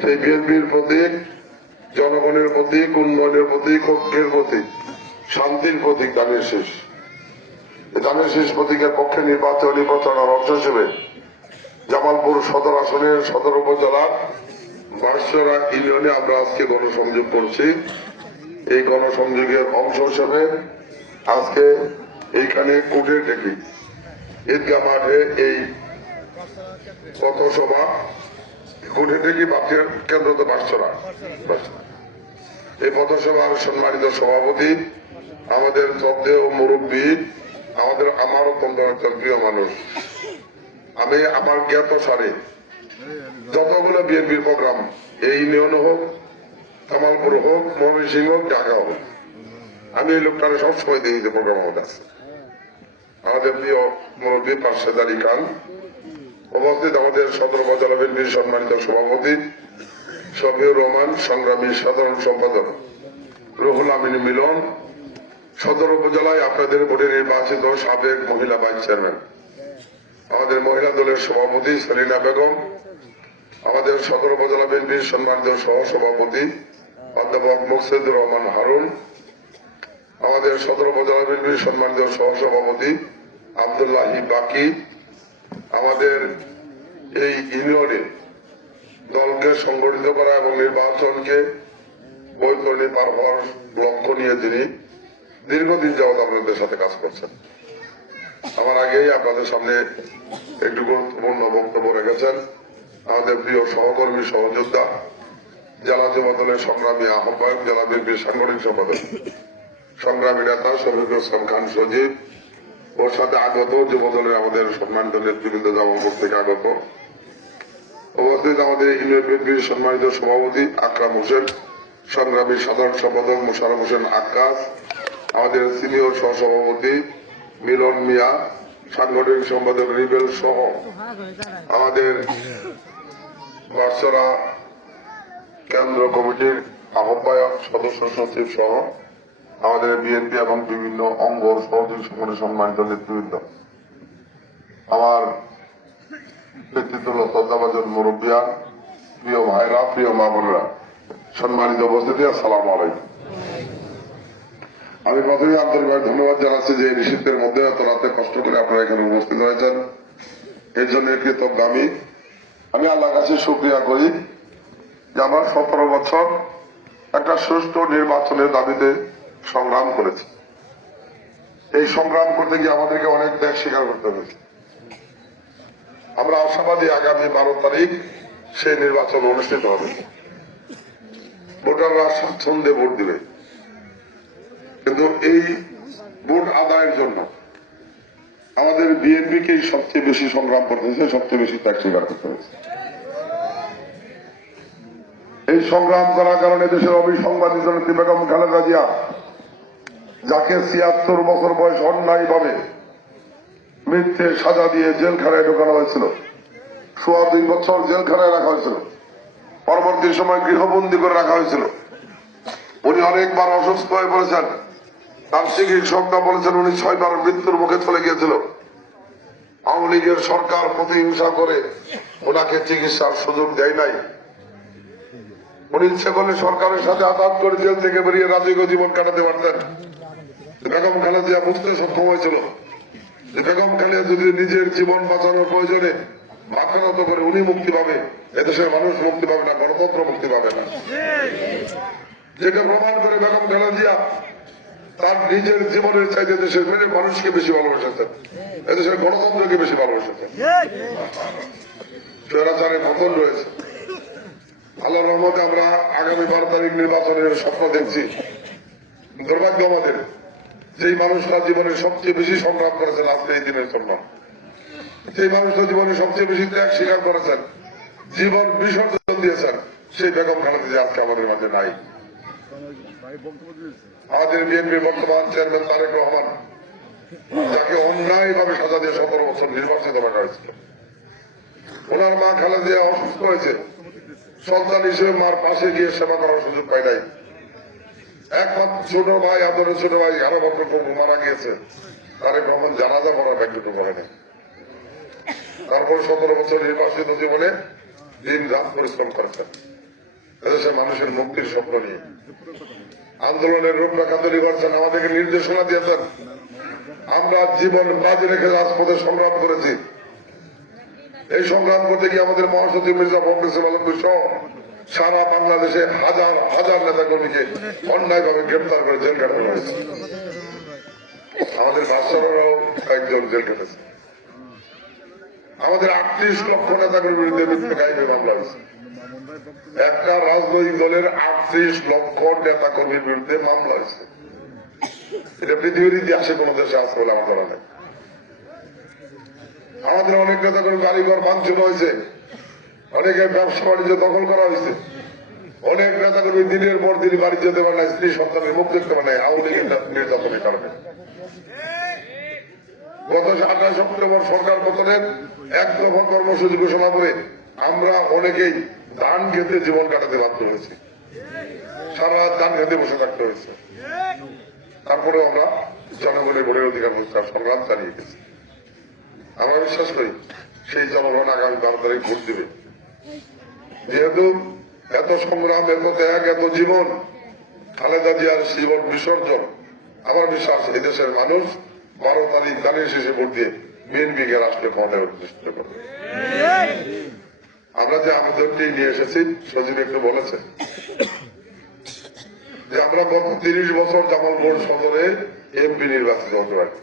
সেই বিএনপির প্রতীক জনগণের প্রতীক, উন্নয়নের প্রতীক, ঐক্যের প্রতীক, শান্তির প্রতীক ধানের শীষ। ধানের শীষ প্রতীকের পক্ষে নির্বাচনী প্রচারণার অংশ হিসেবে জামালপুর সদর আসনের সদর উপজেলার বাঁশছড়া ইউনিয়নে আমরা আজকে গণসংযোগ করছি। এই গণসংযোগের অংশ হিসেবে আজকে এইখানে কোর্টের ডেকে ঈদগাহ মাঠে এই পথসভা কোর্টের ডেকে বাপের কেন্দ্র তো বাঁশছড়া। এই পথসভার সম্মানিত সভাপতি আমাদের শ্রদ্ধেয় মুরব্বী, আমার অত্যন্ত একজন প্রিয় মানুষ। আমি আমার জ্ঞাত সারে যতগুলো বিএনপির প্রোগ্রাম এই ইউনিয়ন হোক, কামালপুর হোক, ময়মনসিংহ হোক, ঢাকা হোক, আমি এই লোকটারে সবসময় দেখি যে প্রোগ্রাম আমাদের আছে। আমাদের প্রিয় মুরব্বী পার্শেদ আলী খান উপস্থিত, আমাদের সদর উপজেলা বিএনপির সম্মানিত সভাপতি শফিউর রহমান, সংগ্রামী সাধারণ সম্পাদক রুহুল আমিন মিলন, সদর উপজেলায় আপনাদের ভোটে নির্বাচিত সাবেক মহিলা ভাইস চেয়ারম্যান, আমাদের মহিলা দলের সভাপতি সেলিনা বেগম, আমাদের সদর উপজেলা বিএনপির সম্মানিত সহসভাপতি অধ্যাপক মুকসিদুর রহমান হারুন, আমাদের সদর উপজেলা বিএনপির সম্মানিত সহসভাপতি আব্দুল্লাহি বাকি, আমাদের এই ইউনিয়নে দলকে সংগঠিত করা এবং নির্বাচনকে বৈতরণী পার হওয়ার লক্ষ্য নিয়ে তিনি দীর্ঘদিন যাবৎ আপনাদের সাথে কাজ করছেন। আমার আগেই আপনাদের সামনে একটু গুরুত্বপূর্ণ বক্তব্য রেখেছেন আমাদের প্রিয় সহকর্মী সহযোদ্ধা জেলা যুব দলের সংগ্রামী আহ্বায়ক, জেলা বিএনপির সাংগঠনিক সম্পাদক সংগ্রামী নেতা শফিকুল ইসলাম খান সজীব, ওর সাথে আগত যুব দলের আমাদের সম্মানিত নেতৃবৃন্দ জামালপুর থেকে আগত উপস্থিত আমাদের ইউনিয়ন বিএনপির সম্মানিত সভাপতি আকরাম হোসেন, সংগ্রামী সাধারণ সম্পাদক মোশাররফ হোসেন আক্কাস, আমাদের সিনিয়র সহসভাপতি মিলন মিয়া, সাংগঠনিক সম্পাদক রিবেল সহ আমাদের বাঁশছড়া কেন্দ্র কমিটির আহ্বায়ক সদস্য সচিব সহ আমাদের বিএনপি এবং বিভিন্ন অঙ্গ সহযোগী সংগঠনের সম্মানিত নেতৃবৃন্দ, আমার ব্যক্তিত্ব শ্রদ্ধাভাজন মুরব্বিয়া, প্রিয় ভাইরা, প্রিয় মা বোনেরা, সম্মানিত উপস্থিতি, আসসালামু আলাইকুম। আমি প্রথমে আন্তরিকভাবে ধন্যবাদ জানাচ্ছি যে নিষিদ্ধের মধ্যে এত রাতে কষ্ট করে আপনারা এখানে উপস্থিত হয়েছেন, এর জন্য কৃতজ্ঞ আমি আল্লাহর কাছে শুকরিয়া করি যে আমরা 17 বছর একটা সুষ্ঠু নির্বাচনের দাবিতে সংগ্রাম করেছি। এই সংগ্রাম করতে গিয়ে আমাদেরকে অনেক ত্যাগ স্বীকার করতে হয়েছে। আমরা আশাবাদী আগামী 12 তারিখ সেই নির্বাচন অনুষ্ঠিত হবে, ভোটাররা স্বাচ্ছন্দ্যে ভোট দিবে। কিন্তু এই ভোট আদায়ের জন্য আমাদের বিএনপিকেই সবচেয়ে বেশি সংগ্রাম করতে হয়েছে, সবচেয়ে বেশি ত্যাগ স্বীকার করতে হয়েছে। এই সংগ্রাম করার কারণে দেশের অবিসংবাদিত নেত্রী বেগম খালেদা জিয়া, যাকে ৭৬ বছর বয়স অন্যায়ভাবে মিথ্যে সাজা দিয়ে জেলখানায় ঢোকানো হয়েছিল, ২.৫ বছর জেলখানায় রাখা হয়েছিল, পরবর্তী সময় গৃহবন্দী করে রাখা হয়েছিল। উনি অনেকবার অসুস্থ হয়ে পড়েছেন, তার চিকিৎসকরা বলেছেন উনি ৬ বার মৃত্যুর মুখে চলে গিয়েছিল। আওয়ামী লীগের সরকার প্রতিহিংসা করে ওনাকে চিকিৎসার সুযোগ দেয় নাই। উনি ইচ্ছে করলে সরকারের সাথে আঘাত করে জেল থেকে বেরিয়ে রাজকীয় জীবন কাটাতে পারতেন। বেগম খালেদা জিয়া বুঝতে সক্ষম হয়েছিল যে বেগম খালেদা যদি নিজের জীবন বাঁচানোর প্রয়োজনে মাথা নত করে উনি মুক্তি পাবে, এদেশের মানুষ মুক্তি পাবে না, গণতন্ত্র মুক্তি পাবে না। যেটা প্রমাণ করে বেগম খালেদা জিয়া তার নিজের জীবনের চাইতে দেশের মানুষকে বেশি ভালোবেসেছেন, এদেশের গণতন্ত্রকে বেশি ভালোবেসেছেন। স্বৈরাচারের পতন রয়েছে। আল্লাহর রহমতে আমরা আগামী 12 তারিখ নির্বাচনের স্বপ্ন দেখছি। দুর্ভাগ্য আমাদের, যেই মানুষরা জীবনে সবচেয়ে বেশি সংগ্রাম করেছেন আজকে এই দিনের জন্য, যেই মানুষরা জীবনে সবচেয়ে বেশি ত্যাগ স্বীকার করেছেন, জীবন বিসর্জন দিয়েছেন, সেই বেগম খালেদা জিয়া আজকে আমাদের মাঝে নাই। আমাদের বিএনপির বর্তমান চেয়ারম্যান তারেক রহমান, যাকে অন্যায়ভাবে সাজা দিয়ে 17 বছর নির্বাচিত করা হয়েছিল, ওনার মা খালেদা জিয়া অসুস্থ হয়েছে, সন্তান হিসেবে মার পাশে গিয়ে সেবা করার সুযোগ পাই নাই। একমাত্র ছোট ভাই, আদরের ছোট ভাই 11 বছর মারা গিয়েছে, তারেক রহমান জানাজা করার ভাগ্যটুকু করে নেই। তারপর 17 বছর নির্বাচিত জীবনে দিন রাত পরিশ্রম করেছেন। এদেশের মানুষের মুক্তির স্বপ্ন নিয়ে আন্দোলনের রূপরেখা তৈরি করছেন, আমাদেরকে নির্দেশনা দিয়েছেন। আমরা জীবন বাজি রেখে রাজপথে সংগ্রাম করেছি। এই সংগ্রাম করতে গিয়ে আমাদের মহাসচিব মির্জা ফখরুল ইসলাম আলমগীর সহ সারা বাংলাদেশে হাজার হাজার নেতা কর্মীকে অন্যায়ভাবে গ্রেপ্তার করে জেল কাটানো হয়েছে। আমাদের ভাষারাও একজন জেল কেটেছে। আমাদের 38 লক্ষ নেতা কর্মীর বিরুদ্ধে মিথ্যা কাহিনী মামলা হয়েছে। একটা রাজনৈতিক দলের 38 লক্ষ নেতা কর্মীর বিরুদ্ধে মামলা হয়েছে। এটা পৃথিবীর ইতিহাসে কোন দেশে আছে বলে আমার ধারণা নেই। আমাদের অনেক নেতা কর্মী বাড়িঘর ভাঙচুর হয়েছে, অনেকের ব্যবসা বাণিজ্য দখল করা হয়েছে, অনেক নেতা কর্মী দিনের পর দিন বাড়ি যেতে পারে না, স্ত্রী সন্তানের মুখ দেখতে পারে না আওয়ামী লীগের নির্যাতনের কারণে। গত 28 অক্টোবর সরকার পতনের 1 দফা কর্মসূচি ঘোষণা করে আমরা অনেকেই ধান খেতে জীবন কাটাতে বাধ্য হয়েছি, সারা রাত ধান খেতে বসে থাকতে হয়েছে। তারপরেও আমরা জনগণের ভোটের অধিকার প্রতিষ্ঠার সংগ্রাম চালিয়ে গেছি। আমরা বিশ্বাস করি সেই জনগণ আগামী 12 তারিখ ভোট দেবে। যেহেতু এত সংগ্রাম, এত ত্যাগ, এত জীবন, খালেদা জিয়ার জীবন বিসর্জন, আমার বিশ্বাস এই দেশের মানুষ 12 তারিখ দানের শেষে ভোট দিয়ে বিএনপিকে রাষ্ট্রীয় ক্ষমতায় অধিষ্ঠিত করবে। আমরা যে আবেদনটি নিয়ে এসেছি, সজীব একটু বলেছে যে আমরা গত 30 বছর জামালপুর সদরে এমপি নির্বাচিত হতে পারি।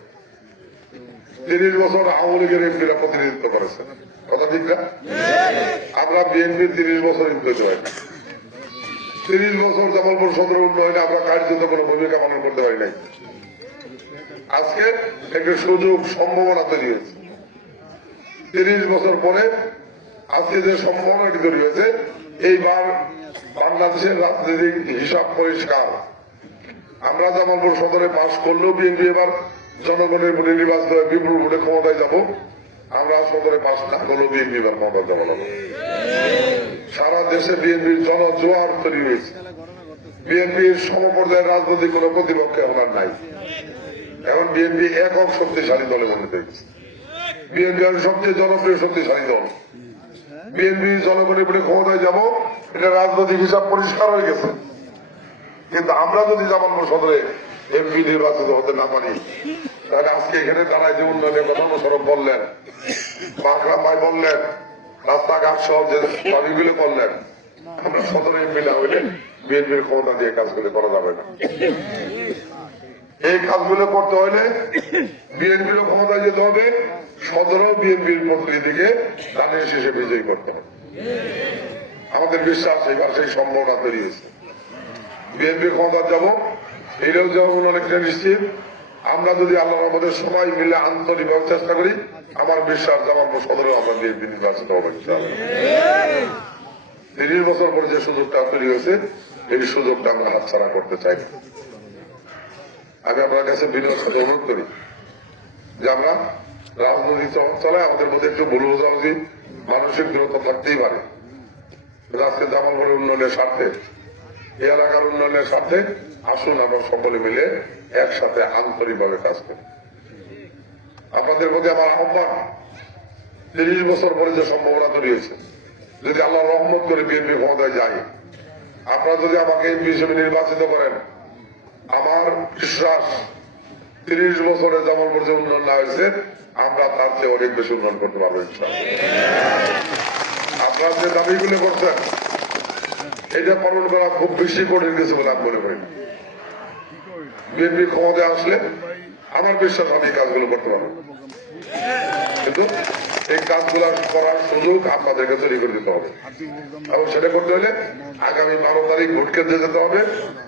30 বছর আওয়ামী লীগের এমপিরা প্রতিনিধিত্ব করেছেন, কথা ঠিক না? আমরা বিএনপির 30 বছর এমপি হতে পারি। 30 বছর জামালপুর সদর উন্নয়নে আমরা কার্যত কোনো ভূমিকা পালন করতে পারি নাই। আজকে একটা সুযোগ, সম্ভাবনা তৈরি হয়েছে। 30 বছর পরে আজকে যে সম্ভাবনাটি তৈরি হয়েছে, এইবার বাংলাদেশের রাজনীতির হিসাব পরিষ্কার। আমরা জামালপুর সদরে পাশ করলেও বিএনপি এবার জনগণের ভোটে নির্বাচিত হয়ে বিপুল ভোটে ক্ষমতায় যাব। আমরা সদরে পাশ না করলেও বিএনপি এবার ক্ষমতায় যাব না। সারা দেশে বিএনপির জনজোয়ার তৈরি হয়েছে। বিএনপির সমপর্যায়ের রাজনৈতিক কোন প্রতিপক্ষ এখন আর নাই। এখন বিএনপি একক শক্তিশালী দলে পরিণত হয়েছে। বিএনপি সবচেয়ে জনপ্রিয় শক্তিশালী দল। বিএনপি জনগণের ভোটে ক্ষমতায় যাব, এটা রাজনৈতিক হিসাব পরিষ্কার হয়ে গেছে। কিন্তু আমরা যদি জামালপুর সদরে এমপি নির্বাচিত হতে না পারি, তাহলে আজকে এখানে দাঁড়ায় যে উন্নয়নের কথা সরব বললেন, বাঁকড়া ভাই বললেন, রাস্তাঘাট সহ যে দাবিগুলো করলেন, আমরা সদরে এমপি না হইলে বিএনপির ক্ষমতা দিয়ে কাজগুলো করা যাবে না। এই কাজগুলো করতে হলে বিএনপির ক্ষমতায় যেতে হবে, সদরেও বিএনপির প্রতিনিধিকে দানের শেষে বিজয়ী করতে হবে। আমাদের বিশ্বাস এবার সেই সম্ভাবনা তৈরি হয়েছে। বিএনপির ক্ষমতা যাব, এটাও যেমন অনেকটা নিশ্চিত। আমরা যদি আল্লাহর আমাদের সবাই মিলে আন্তরিকভাবে চেষ্টা করি, আমার বিশ্বাস জামালপুর সদরেও আমরা বিএনপি নির্বাচিত হবে। 30 বছর পরে যে সুযোগটা তৈরি হয়েছে, এই সুযোগটা আমরা হাতছাড়া করতে চাই না। আমি আপনার কাছে বিনয়ের সাথে অনুরোধ করি যে আমরা রাজনৈতিক চলায় আমাদের মধ্যে একটু ভুল বোঝাবুঝি, মানসিক দূরত্ব থাকতেই পারে। আজকে জামালপুরের উন্নয়নের স্বার্থে, এই এলাকার উন্নয়নের স্বার্থে আসুন আমরা সকলে মিলে একসাথে আন্তরিকভাবে কাজ করি। আপনাদের প্রতি আমার আহ্বান, 30 বছর পরে যে সম্ভাবনা তৈরি হয়েছে, যদি আল্লাহ রহমত করে বিএনপি ক্ষমতায় যায়, আপনারা যদি আমাকে এমপি হিসেবে নির্বাচিত করেন, আমার বিশ্বাস 30 বছরে জামালপুর যে উন্নয়ন না হয়েছে, আমরা তার চেয়ে অনেক বেশি উন্নয়ন করতে পারবো ইনশাআল্লাহ। আপনারা যে দাবিগুলো করছেন, এটা পালন করা খুব বেশি কঠিন কিছু বলে আমি মনে করি। বিএনপি ক্ষমতায় আসলে আমার বিশ্বাস আমি এই কাজগুলো করতে পারবো, কিন্তু এই কাজগুলো করার সুযোগ আপনাদেরকে তৈরি করে দিতে হবে। এবং সেটা করতে হলে আগামী 12 তারিখ ভোট কেন্দ্রে যেতে হবে,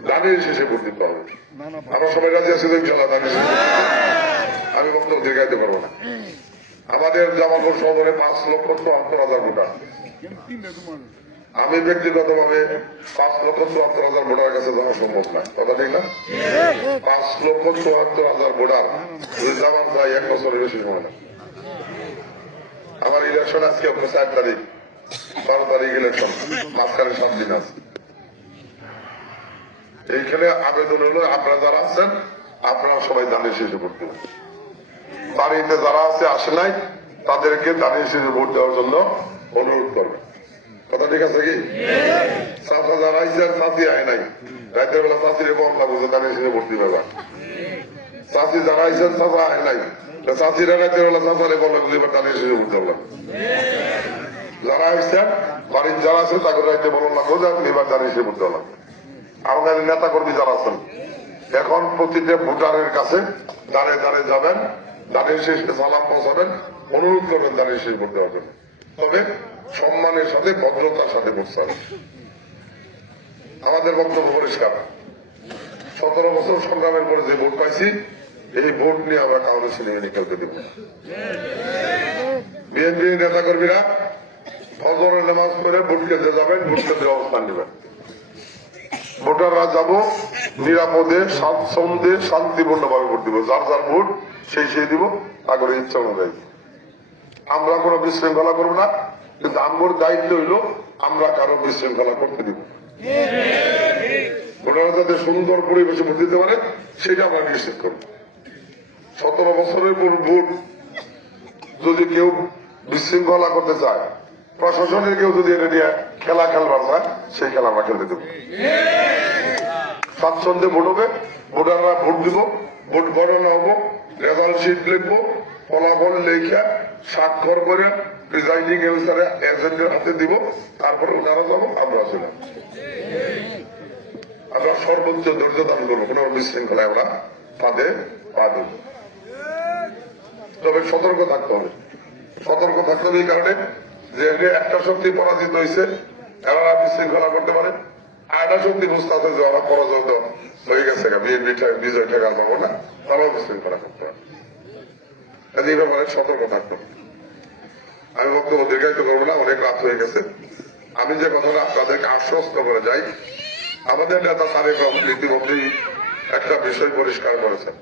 দানের শেষে ভোট দিতে হবে। আমরা সবাই রাজি আছি তো ইনশাআল্লাহ দানের শেষে? আমি বক্তব্য দীর্ঘায়িত করবো না। আমাদের জামালপুর শহরে 5,74,000 ভোটার। আমি ব্যক্তিগতভাবে 5,74,000 ভোটার কাছে যাওয়া সম্ভব না, কথা ঠিক না? 5,74,000 ভোটার জামান প্রায় 1 বছরের বেশি সময় না। আমার ইলেকশন আজকে 4 তারিখ, 12 তারিখ ইলেকশন, মাঝখানে 7 দিন আছে। এইখানে আবেদন হলো আপনারা যারা আছেন, আপনারা সবাই দানের শেষে ভোট দেবেন। বাড়িতে যারা আছে আসে নাই, তাদেরকে দানের শেষে ভোট দেওয়ার জন্য অনুরোধ করবেন। কথা ঠিক আছে কি? চাচা যারা আইসে আর চাচি আয় নাই, রাতের বেলা চাচিরে বদলা বুঝে দাঁড়িয়ে ছিল ভর্তি পাবা। চাচি যারা আইসেন চাচা আয় নাই, চাচিরা রাতের বেলা চাচারে বদলা বুঝে এবার দাঁড়িয়ে ছিল ভর্তি পারলাম। যারা আইসেন বাড়ির যারা আছে তাকে রাইতে বললাম লাগলো যে এবার দাঁড়িয়ে ছিল ভর্তি পারলাম। আমাদের নেতা কর্মী যারা আছেন এখন প্রতিটা ভোটারের কাছে দাঁড়িয়ে দাঁড়িয়ে যাবেন, দাঁড়িয়ে শেষে সালাম পৌঁছাবেন, অনুরোধ করবেন দাঁড়িয়ে শেষ করতে হবে। তবে সম্মানের সাথে ভদ্রতার সাথে করতে হবে। আমাদের বক্তব্য পরিষ্কার, 17 বছর সংগ্রামের পরে যে ভোট পাইছি এই ভোট নিয়ে আমরা কাউকে সিনেমিনি খেলতে দেব না। বিএনপি নেতা কর্মীরা ফজরের নামাজ পড়ে ভোট কেন্দ্রে যাবেন, ভোট কেন্দ্রে অবস্থান নেবেন। ভোটাররা যাব নিরাপদে স্বাচ্ছন্দ্যে শান্তিপূর্ণ ভাবে ভোট দিব, যার যার ভোট সেই দিব, আগের ইচ্ছা অনুযায়ী। আমরা কোনো বিশৃঙ্খলা করবো না, কিন্তু আমার দায়িত্ব হইল আমরা কারো বিশৃঙ্খলা করতে দিব। ভোটাররা যাতে সুন্দর পরিবেশে ভোট দিতে পারে সেটা আমরা নিশ্চিত করবো। 17 বছরের পর ভোট যদি কেউ বিশৃঙ্খলা করতে চায়, প্রশাসনের কেউ যদি এটা নিয়ে খেলা খেলবার চায়, সেই খেলা আমরা খেলতে দেবো। স্বাচ্ছন্দ্যে ভোট হবে, ভোটাররা ভোট দিব, ভোট গণনা হবো, রেজাল্ট শিট লিখবো, ফলাফল লেখা স্বাক্ষর করে প্রিজাইডিং এজেন্টের হাতে দিব, তারপরে ওনারা যাবো, আমরা ছিলাম। আমরা সর্বোচ্চ ধৈর্য দান করবো, কোন বিশৃঙ্খলায় আমরা ফাঁদে পা দেব। তবে সতর্ক থাকতে হবে, সতর্ক থাকতে হবে এই কারণে যে একটা শক্তি পরাজিত হয়েছে, এরা বিশৃঙ্খলা করতে পারে। আরেকটা শক্তি বুঝতে আছে যে ওরা পরাজিত হয়ে গেছে, বিএনপি বিজয় ঠেকা পাবো না, তারাও বিশৃঙ্খলা করতে পারে। এই ব্যাপারে সতর্ক থাকতে হবে। আমি বক্তব্য দীর্ঘায়িত করবো না, অনেক রাত হয়ে গেছে। আমি যে কথাটা আপনাদেরকে আশ্বস্ত করে যাই, আমাদের নেতা তারেক রহমান ইতিমধ্যেই একটা বিষয় পরিষ্কার করেছেন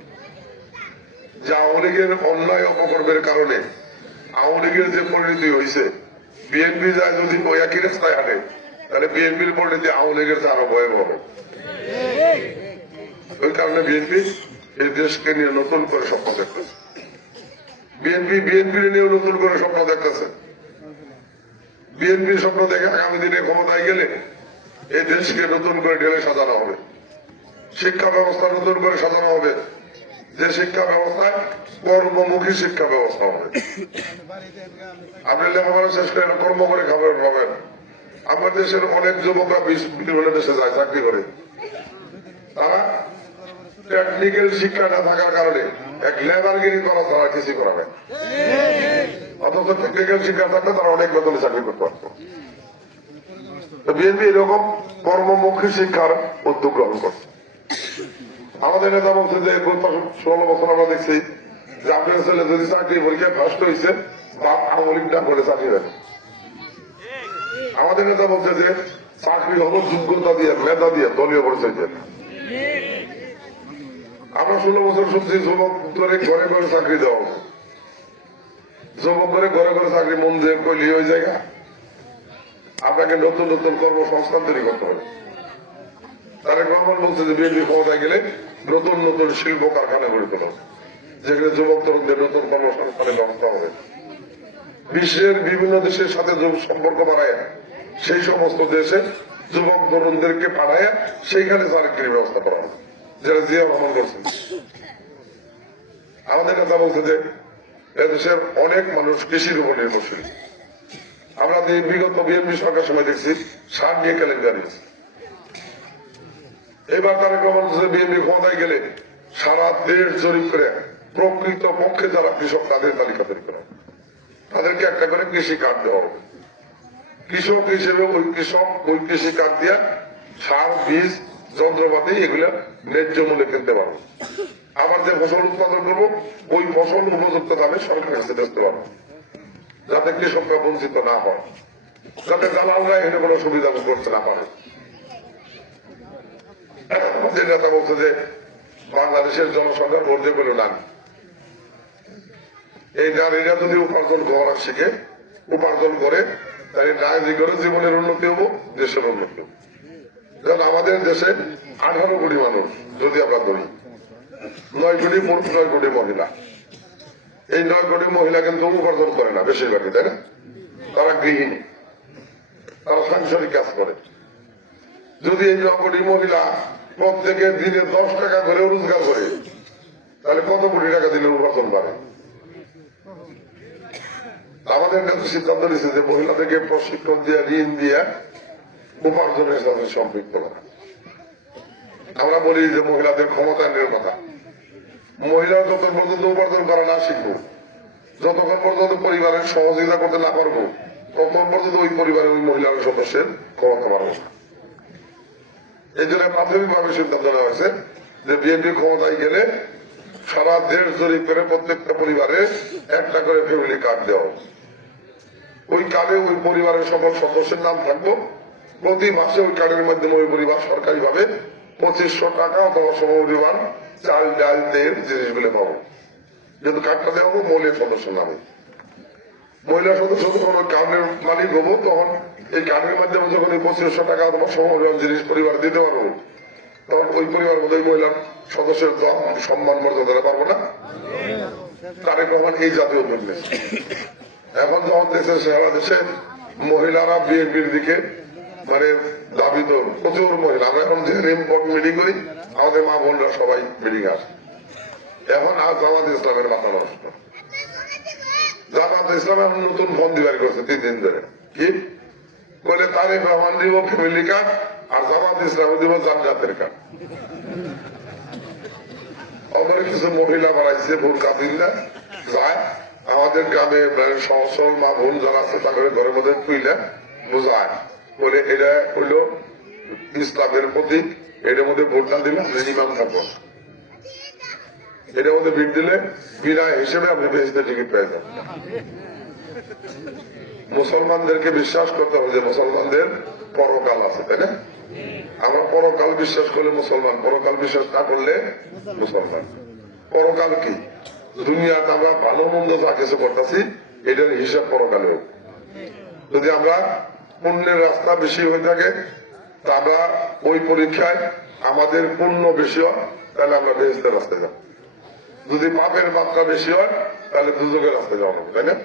যে আওয়ামী লীগের অন্যায় অপকর্মের কারণে আওয়ামী লীগের যে পরিণতি হয়েছে, বিএনপি যায় যদি ওই একই রাস্তায় হাঁটে, তাহলে বিএনপির পরিণতি আওয়ামী লীগের আরো ভয়াবহ হবে। ওই কারণে বিএনপি এই দেশকে নিয়ে নতুন করে স্বপ্ন দেখতেছে। বিএনপি নিয়ে নতুন করে স্বপ্ন দেখতেছে। বিএনপির স্বপ্ন দেখে আগামী দিনে ক্ষমতায় গেলে এই দেশকে নতুন করে ঢেলে সাজানো হবে, শিক্ষা ব্যবস্থা নতুন করে সাজানো হবে, যে শিক্ষা ব্যবস্থায় কর্মমুখী শিক্ষা ব্যবস্থা হবে। আপনি লেখাপড়া শেষ করে কর্ম করে খাবার পাবেন। আমার দেশের অনেক যুবকরা বিভিন্ন দেশে যায় চাকরি করে, তারা টেকনিক্যাল শিক্ষা না থাকার কারণে এক লেবারগিরি করা তারা কিছু করাবে, অথচ টেকনিক্যাল শিক্ষা থাকলে তারা অনেক বেতনে চাকরি করতে পারত। বিএনপি এরকম কর্মমুখী শিক্ষার উদ্যোগ গ্রহণ করছে। আমাদের নেতা বলছে যে 16 বছর আমরা দেখছি যে আপনার ছেলে যদি চাকরি পরীক্ষায় ফার্স্ট হয়েছে, বাপ আওয়ামী লীগ না করে চাকরি দেন। আমাদের নেতা বলছে যে চাকরি হলো যোগ্যতা দিয়ে, মেধা দিয়ে, দলীয় পরিচয় দিয়ে। আমরা 16 বছর শুনছি যুবক করে ঘরে ঘরে চাকরি দেওয়া হবে, যুবক করে ঘরে ঘরে চাকরি মন দিয়ে কইলি ওই জায়গা। আপনাকে নতুন নতুন কর্মসংস্থান তৈরি করতে হবে। তারেক রহমান বলছে যে বিএনপি ক্ষমতায় গেলে নতুন নতুন শিল্প কারখানা গড়ে তোলা, যেখানে যুবক তরুণদের নতুন কর্মসংস্থানের ব্যবস্থা হবে। বিশ্বের বিভিন্ন দেশের সাথে সম্পর্ক বাড়ায় সেই সমস্ত দেশে যুবক তরুণদেরকে পাঠায় সেইখানে চাকরির ব্যবস্থা করা হবে, যেটা জিয়া রহমান করছেন। আমাদের নেতা বলছে যে এদেশের অনেক মানুষ কৃষির উপর নির্ভরশীল। আমরা বিগত বিএনপি সরকার সময় দেখছি সার নিয়ে কেলেঙ্কারি। এবার তারেক রহমান বিএনপি ক্ষমতায় গেলে সারা দেশ জরিপ করে প্রকৃত পক্ষে যারা কৃষক তাদের তালিকা তৈরি করা, তাদেরকে একটা করে কৃষি কার্ড দেওয়া হবে। কৃষক হিসেবে ওই কৃষি কার্ড দিয়ে সার, বীজ, যন্ত্রপাতি এগুলা ন্যায্য মূল্যে কিনতে পারবো। আবার যে ফসল উৎপাদন করবো ওই ফসল উপযুক্ত দামে সরকারের কাছে বেচতে পারবো, যাতে কৃষকরা বঞ্চিত না হয়, যাতে দালালরা এখানে কোনো সুবিধা করতে না পারে। আমাদের নেতা বলছে যে বাংলাদেশের জনসংখ্যার মধ্যে কোনো নাম, এই নারীরা যদি উপার্জন করা শিখে, উপার্জন করে, তাই নারী করে জীবনের উন্নতি হবো, দেশের উন্নতি হবো। কারণ আমাদের দেশে 18 কোটি মানুষ, যদি আমরা ধরি 9 কোটি পুরুষ, 9 কোটি মহিলা। এই 9 কোটি মহিলা কিন্তু উপার্জন করে না বেশিরভাগই, তাই না? তারা গৃহিণী। তারা সাংসারিক কাজ করে। যদি এই নগরী মহিলা প্রত্যেকের দিনে 10 টাকা করে রোজগার করে, তাহলে কত কোটি টাকা দিলে উপার্জন পারে? আমাদের কাছে সিদ্ধান্ত নিচ্ছে যে মহিলাদেরকে প্রশিক্ষণ দিয়ে ঋণ দিয়ে উপার্জনের সাথে সম্পৃক্ত করা। আমরা বলি যে মহিলাদের ক্ষমতায়নের কথা। মহিলা যতক্ষণ পর্যন্ত উপার্জন করা না শিখবো, যতক্ষণ পর্যন্ত পরিবারের সহযোগিতা করতে না পারবো, ততক্ষণ পর্যন্ত ওই পরিবারের ওই মহিলার সদস্যের ক্ষমতা পারবো না। এই জন্য প্রাথমিকভাবে সিদ্ধান্ত নেওয়া হয়েছে যে বিএনপি ক্ষমতায় গেলে সারা দেশ জরিপ করে প্রত্যেকটা পরিবারে একটা করে ফ্যামিলি কার্ড দেওয়া। ওই কার্ডে ওই পরিবারের সকল সদস্যের নাম থাকবো। প্রতি মাসে ওই কার্ডের মাধ্যমে ওই পরিবার সরকারি ভাবে 2500 টাকা অথবা সমপরিমাণ চাল ডাল তেল জিনিসগুলো পাবো। যেহেতু কার্ডটা দেওয়া হবো মহিলা সদস্যের নামে, মহিলা সদস্য যখন ওই কার্ডের মালিক হবো, তখন এই কার্ডের মাধ্যমে যখন এই 2500 টাকা অথবা সমপরিমাণ জিনিস পরিবার দিতে পারবো, তখন ওই পরিবার মধ্যে মহিলার সদস্যের সম্মান মর্যাদা পারবো না। তারেক রহমান এই জাতীয় উদ্যোগ নিয়েছে। এখন যখন দেশে সারা দেশে মহিলারা বিএনপির দিকে মানে দাবিত প্রচুর মহিলা, আমরা এখন যে মিটিং করি আমাদের মা বোনরা সবাই মিটিং আসে। এখন আজ জামাত ইসলামের মাথা নষ্ট। জামাত ইসলাম এখন নতুন বন্দি বাড়ি করছে 3 দিন ধরে। কি বলে? তারেক রহমান দিব ফ্যামিলি কার্ড আর জামাত ইসলাম দিব জান্নাতের কার্ড। আমাদের কিছু মহিলা বাড়াইছে ভুল কাদিল্লা যায় আমাদের গ্রামে সহসল মা বোন যারা আছে তাদের ঘরের মধ্যে তুইলে বোঝায়, বলে এটা হইলো ইসলামের প্রতীক, এটার মধ্যে ভোটটা দিলে ইমাম থাকবো, এটার মধ্যে ভিড় দিলে বিনা হিসেবে আপনি বেহেশতে টিকিট পেয়ে যান। মুসলমানদেরকে বিশ্বাস করতে হবে যে মুসলমানদের পরকাল আছে, তাই না? আমরা পরকাল বিশ্বাস করলে মুসলমান, পরকাল বিশ্বাস না করলে মুসলমান। পরকাল কি? দুনিয়াতে আমরা ভালো মন্দ যা কিছু করতেছি এটার হিসাব পরকালে হোক। যদি আমরা পুণ্যের রাস্তা বেশি হয়ে থাকে তা আমরা ওই পরীক্ষায় আমাদের পুণ্য বেশি হয়, তাহলে আমরা বেহেশতের রাস্তায় যাব। যদি পাপের মাত্রা বেশি হয় তাহলে দুজকের রাস্তায় যাওয়া হবে, তাই না?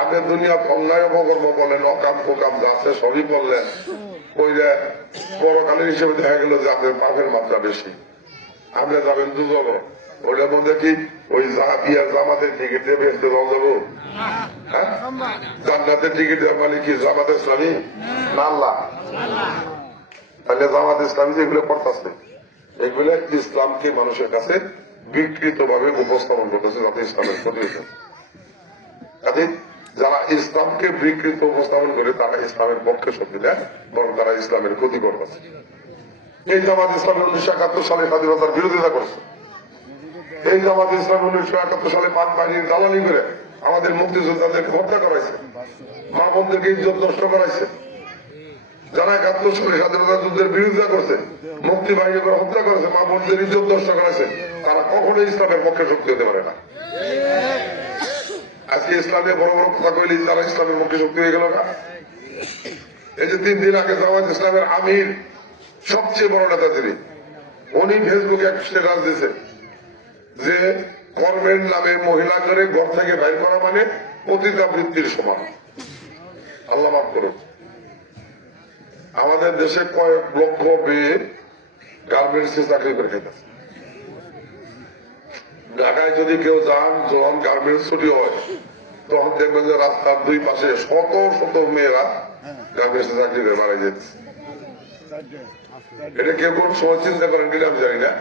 আপনি দুনিয়া অন্যায় অপকর্ম করলেন, অকাম কোকাম যা আছে সবই করলেন, ওইটা পরকালের হিসেবে দেখা গেল যে আপনার পাপের মাত্রা বেশি, আপনি যাবেন দুজক। ওইটার মধ্যে কি ওই জামাতের টিকিট দিয়ে বেসতে যাবো? হ্যাঁ, জান্নাতের টিকিট দেওয়ার মানে কি জামাত ইসলামী না আল্লাহ? তাহলে জামাত ইসলামী যেগুলো করতেছে এগুলো ইসলামকে মানুষের কাছে বিকৃত ভাবে উপস্থাপন করতেছে, যাতে ইসলামের ক্ষতি হয়েছে। কাজে যারা ইসলামকে বিকৃত উপস্থাপন করে তারা ইসলামের পক্ষে শক্তি দেয়, বরং তারা ইসলামের ক্ষতি করতেছে। এই জামাত ইসলামী 1971 সালে স্বাধীনতার বিরোধিতা করছে। এই জামাত ইসলামী 1971 সালে পাক বাহিনীর দালালি করে আমাদের মুক্তিযোদ্ধাদেরকে হত্যা করাইছে, মা বোনদেরকে ইজ্জত নষ্ট করাইছে। যারা 71 সালে স্বাধীনতা যুদ্ধের বিরোধিতা করছে, মুক্তি বাহিনী করে হত্যা করেছে, মা বোনদের ইজ্জত নষ্ট করেছে, তারা কখনোই ইসলামের পক্ষে শক্তি হতে পারে না। আজকে ইসলামে বড় বড় কথা কইলি তারা ইসলামের পক্ষে শক্তি হয়ে গেল না। এই যে 3 দিন আগে জামাত ইসলামের আমির, সবচেয়ে বড় নেতা যিনি, উনি ফেসবুকে এক স্ট্যাটাস দিয়েছে যে কর্মের নামে মহিলা করে ঘর থেকে বাইর করা মানে পতিতাবৃত্তির সমান। আল্লাহ মাফ করুন, আমাদের দেশে কয়েক লক্ষ মেয়ে গার্মেন্টসে চাকরি করে খেতেছে। ঢাকায় যদি কেউ যান, যখন গার্মেন্টস ছুটি হয় তখন দেখবেন যে রাস্তার 2 পাশে শত শত মেয়েরা গার্মেন্টসে চাকরি করে মারা যেতেছে। এটা কেউ কোন সময় চিন্তা করেন কিনা আমি জানি না।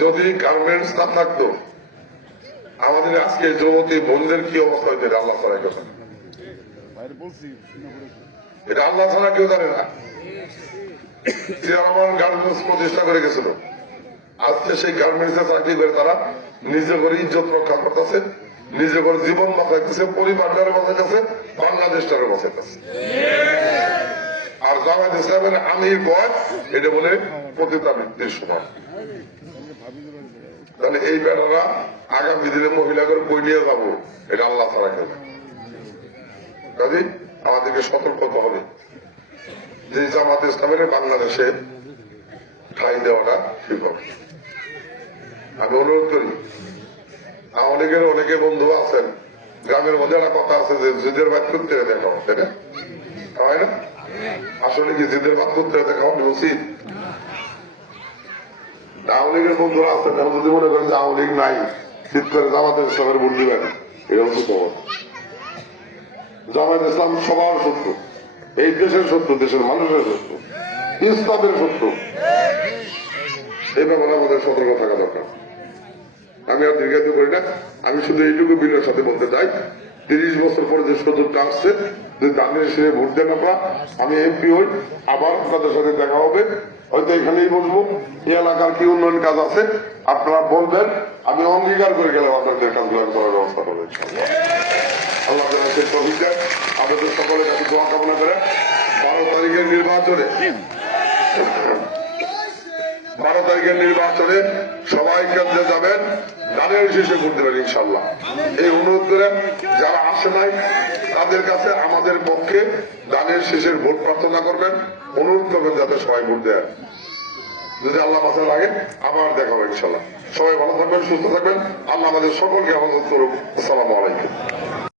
যদি গার্মেন্টস না থাকতো আমাদের আজকে যুবতী বোনদের কি অবস্থা হইতে, আল্লাহ ছাড়া কেউ জানে, এটা আল্লাহ ছাড়া কেউ জানে না। চেয়ারম্যান গার্মেন্টস প্রতিষ্ঠা করে গেছিল, আজকে সেই গার্মেন্টসে চাকরি করে তারা নিজে করে ইজ্জত রক্ষা করতেছে, নিজে করে জীবন বাঁচাইতেছে, পরিবারটারে বাঁচাইতেছে, বাংলাদেশটারে বাঁচাইতেছে। আর জামাত ইসলামের আমির কয় এটা বলে পতিতাবৃত্তির সমান। তাহলে এই বেটারা আগামী দিনে মহিলা করে বই নিয়ে যাবো, এটা আল্লাহ ছাড়া কেউ। কাজে আমাদেরকে সতর্ক হতে হবে যে জামাত ইসলামের বাংলাদেশে ঠাঁই দেওয়াটা ঠিক হবে। আমি অনুরোধ করি, অনেকে বন্ধু আছেন গ্রামের মধ্যে একটা কথা আছে যে যুদ্ধের বাদ করতে দেখা, তাই না? হয় না? আসলে কি জিদের বাদ করতে খাওয়ানো উচিত? আওয়ামী লীগের বন্ধুরা আছেন, এখন যদি মনে করেন যে আওয়ামী লীগ নাই, শীত করে জামাতে ইসলামের ভোট দিবেন, এটা হচ্ছে খবর। জামাত ইসলাম সবার শত্রু, এই দেশের শত্রু, দেশের মানুষের শত্রু, ইসলামের শত্রু। এই ব্যাপারে আমাদের সতর্ক থাকা দরকার। আমি আর দীর্ঘায়িত করি না, আমি শুধু এইটুকু বিনয়ের সাথে বলতে চাই, 30 বছর পরে যে সুযোগটা আসছে, যদি ধানের শীষে ভোট দেন আপনারা, আমি এমপি হই, আবার আপনাদের সাথে দেখা হবে, হয়তো এখানেই বলবো এই এলাকার কি উন্নয়ন কাজ আছে আপনারা বলবেন, আমি অঙ্গীকার করে গেলাম আপনাদের কাজগুলো করার ব্যবস্থা করবো। আল্লাহ আমাদের সকলের কাছে দোয়া কামনা করে 12 তারিখের নির্বাচনে সবাই কেন্দ্রে যাবেন, ধানের শীষে ভোট দেবেন ইনশাল্লাহ। এই অনুরোধ করেন, যারা আসে নাই তাদের কাছে আমাদের পক্ষে ধানের শীষের ভোট প্রার্থনা করবেন, অনুরোধ করবেন যাতে সবাই ভোট দেয়। যদি আল্লাহ মাথা লাগে আবার দেখা হবে ইনশাল্লাহ। সবাই ভালো থাকবেন, সুস্থ থাকবেন, আল্লাহ আমাদের সকলকে হেফাজত করুক। আসসালামু আলাইকুম।